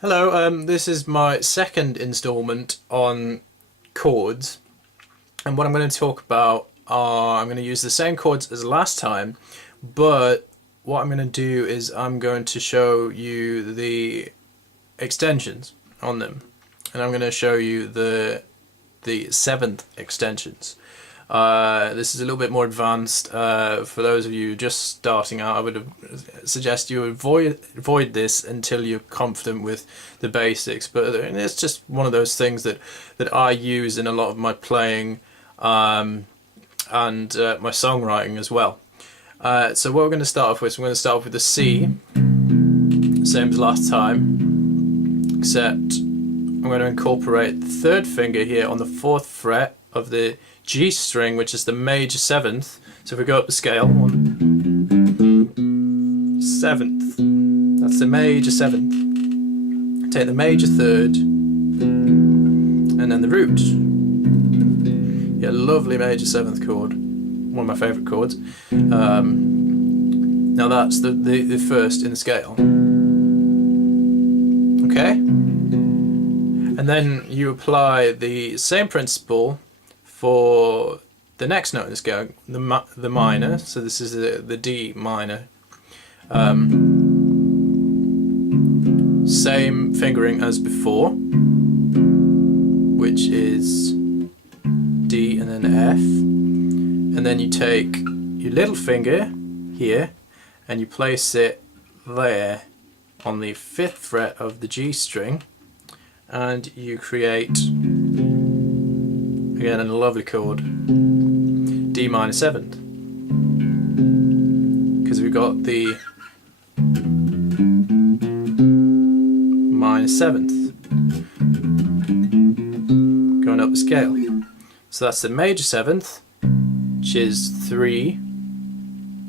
Hello, this is my second installment on chords, and what I'm going to talk about are I'm going to use the same chords as last time, but what I'm going to do is I'm going to show you the extensions on them, and I'm going to show you the seventh extensions. This is a little bit more advanced. For those of you just starting out, I would suggest you avoid this until you're confident with the basics. But it's just one of those things that I use in a lot of my playing and my songwriting as well. So what we're going to start off with, we're going to start off with the C, same as last time, except I'm going to incorporate the third finger here on the 4th fret of the G string, which is the major 7th. So if we go up the scale, 7th, that's the major 7th. Take the major 3rd, and then the root. Yeah, lovely major 7th chord, one of my favourite chords. Now that's the 1st in the scale. Okay? And then you apply the same principle for the next note in the scale, the minor. So this is the D minor. Same fingering as before, which is D and then F. And then you take your little finger here and you place it there on the 5th fret of the G string, and you create again a lovely chord, D minor 7th, because we've got the minor 7th going up the scale. So that's the major 7th, which is 3,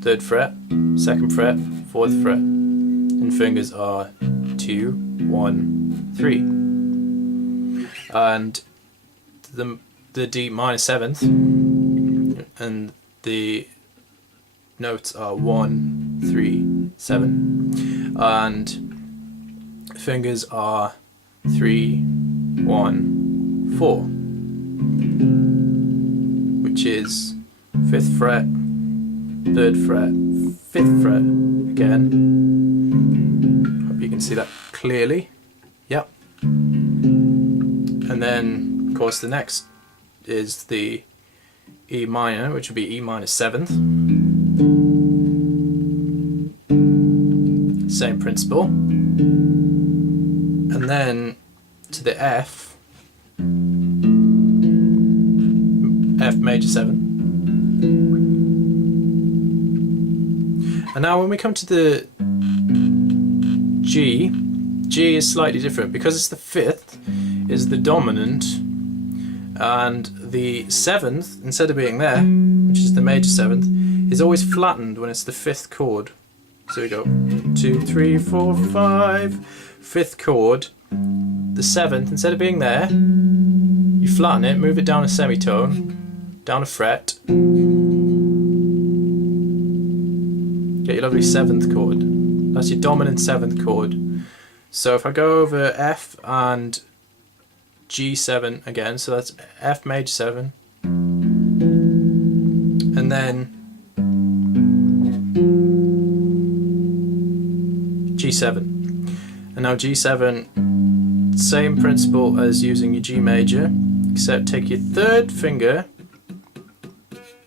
3rd fret, 2nd fret, 4th fret, and fingers are 2, 1, 3, and the D minor 7th, and the notes are 1, 3, 7, and fingers are 3, 1, 4, which is 5th fret, 3rd fret, 5th fret again. Hope you can see that clearly. Yep. And then of course the next is the E minor, which would be E minor 7th. Same principle. And then to the F, F major 7. And now when we come to the G, G is slightly different because it's the 5th, is the dominant, and the 7th, instead of being there, which is the major 7th, is always flattened when it's the 5th chord. So we go 2, 3, 4, 5, 5th chord, the 7th, instead of being there, you flatten it, move it down a semitone, down a fret, get your lovely 7th chord. That's your dominant 7th chord. So if I go over F and G7 again, so that's F major 7, and then G7. And now G7, same principle as using your G major, except take your 3rd finger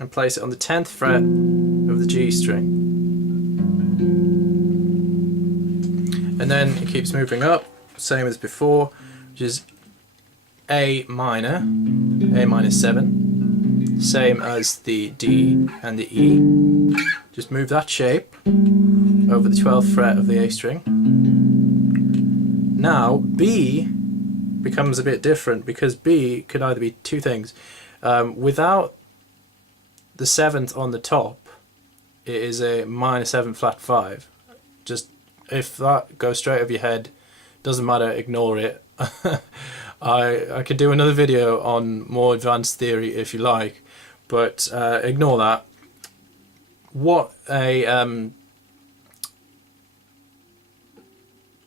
and place it on the 10th fret of the G string. And then it keeps moving up, same as before, which is A minor 7, same as the D and the E. Just move that shape over the 12th fret of the A string. Now B becomes a bit different because B could either be two things. Without the 7th on the top, it is a minor 7 flat 5. Just if that goes straight over your head, doesn't matter, ignore it. I could do another video on more advanced theory if you like, but ignore that. What a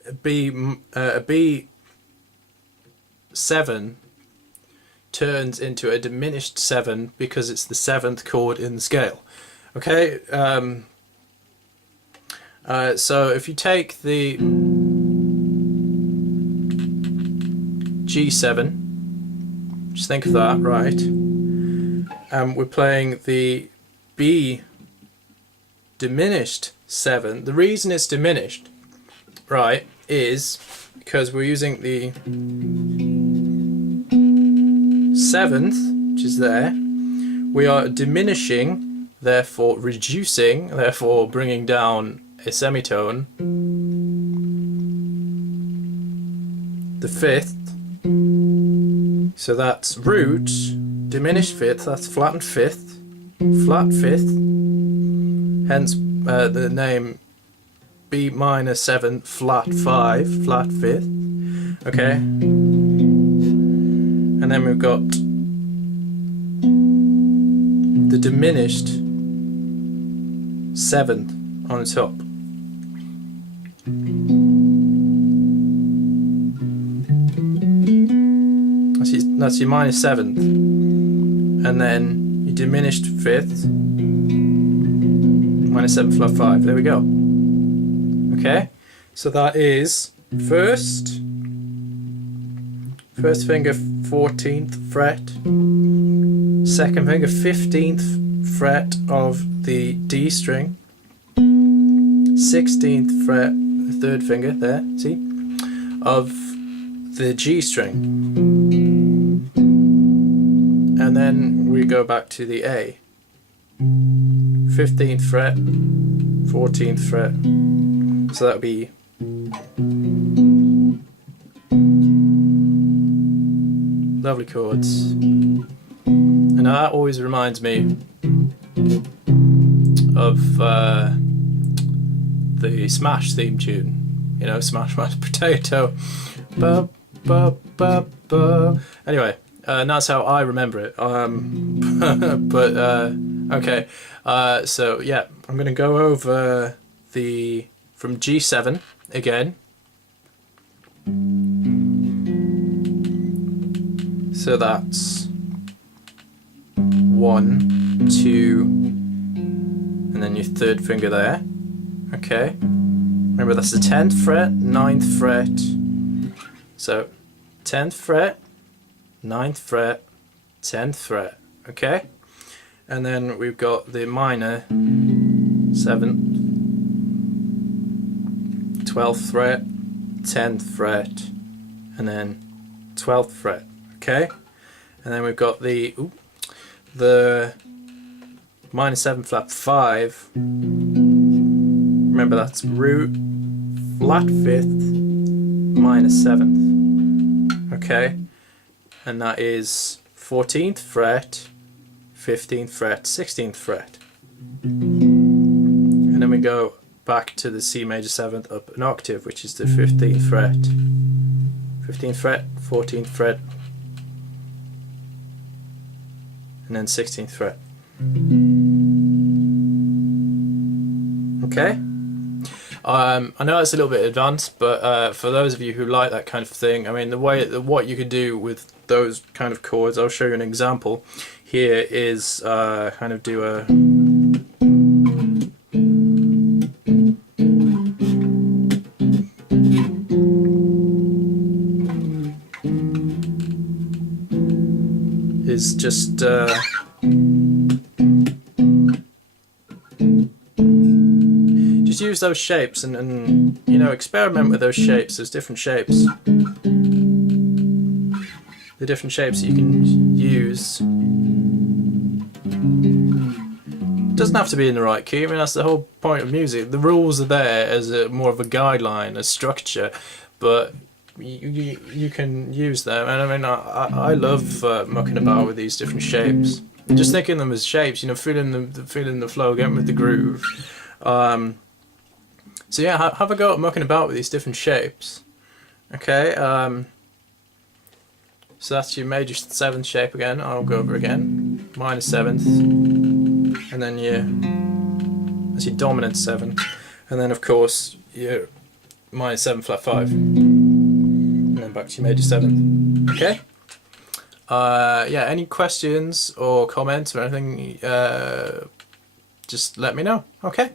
a B7 turns into a diminished 7 because it's the 7th chord in the scale. Okay, so if you take the G7, just think of that, right? We're playing the B diminished 7. The reason it's diminished, right, is because we're using the 7th, which is there. We are diminishing, therefore reducing, therefore bringing down a semitone, the 5th. So that's root, diminished 5th, that's flattened 5th, flat 5th, hence the name B minor 7 flat 5, flat 5th. Okay, and then we've got the diminished 7th on the top. That's your minor 7th, and then your diminished 5th, minor 7 flat 5. There we go. Okay, so that is first finger 14th fret, second finger 15th fret of the D string, 16th fret, the third finger there, see, of the G string. And then we go back to the A. 15th fret, 14th fret. So that would be lovely chords. And that always reminds me of the Smash theme tune. You know, Smash Mashed Potato. Ba, ba, ba, ba. Anyway. That's how I remember it. But okay. So yeah, I'm gonna go over the from G7 again. So that's 1, 2, and then your third finger there. Okay. Remember that's the 10th fret, 9th fret. So 10th fret, 9th fret, 10th fret, okay? And then we've got the minor 7th, 12th fret, 10th fret, and then 12th fret, okay? And then we've got the minor 7 flat 5. Remember that's root, flat 5th, minor 7th, okay? And that is 14th fret, 15th fret, 16th fret. And then we go back to the C major 7th up an octave, which is the 15th fret. 15th fret, 14th fret, and then 16th fret. Okay? I know it's a little bit advanced, but for those of you who like that kind of thing, I mean, what you could do with those kind of chords, I'll show you an example. Here is kind of do a is just use those shapes and you know, experiment with those shapes. There's different shapes. The different shapes that you can use. It doesn't have to be in the right key. I mean, that's the whole point of music. The rules are there as more of a guideline, a structure, but you can use them. And I mean, I love mucking about with these different shapes. Just thinking of them as shapes, you know, feeling the flow, getting with the groove. So yeah, have a go at mucking about with these different shapes. Okay, so that's your major 7th shape again. I'll go over again. Minor 7th, and then that's your dominant 7th, and then of course your minor 7 flat 5, and then back to your major 7. Okay. Yeah. Any questions or comments or anything? Just let me know. Okay.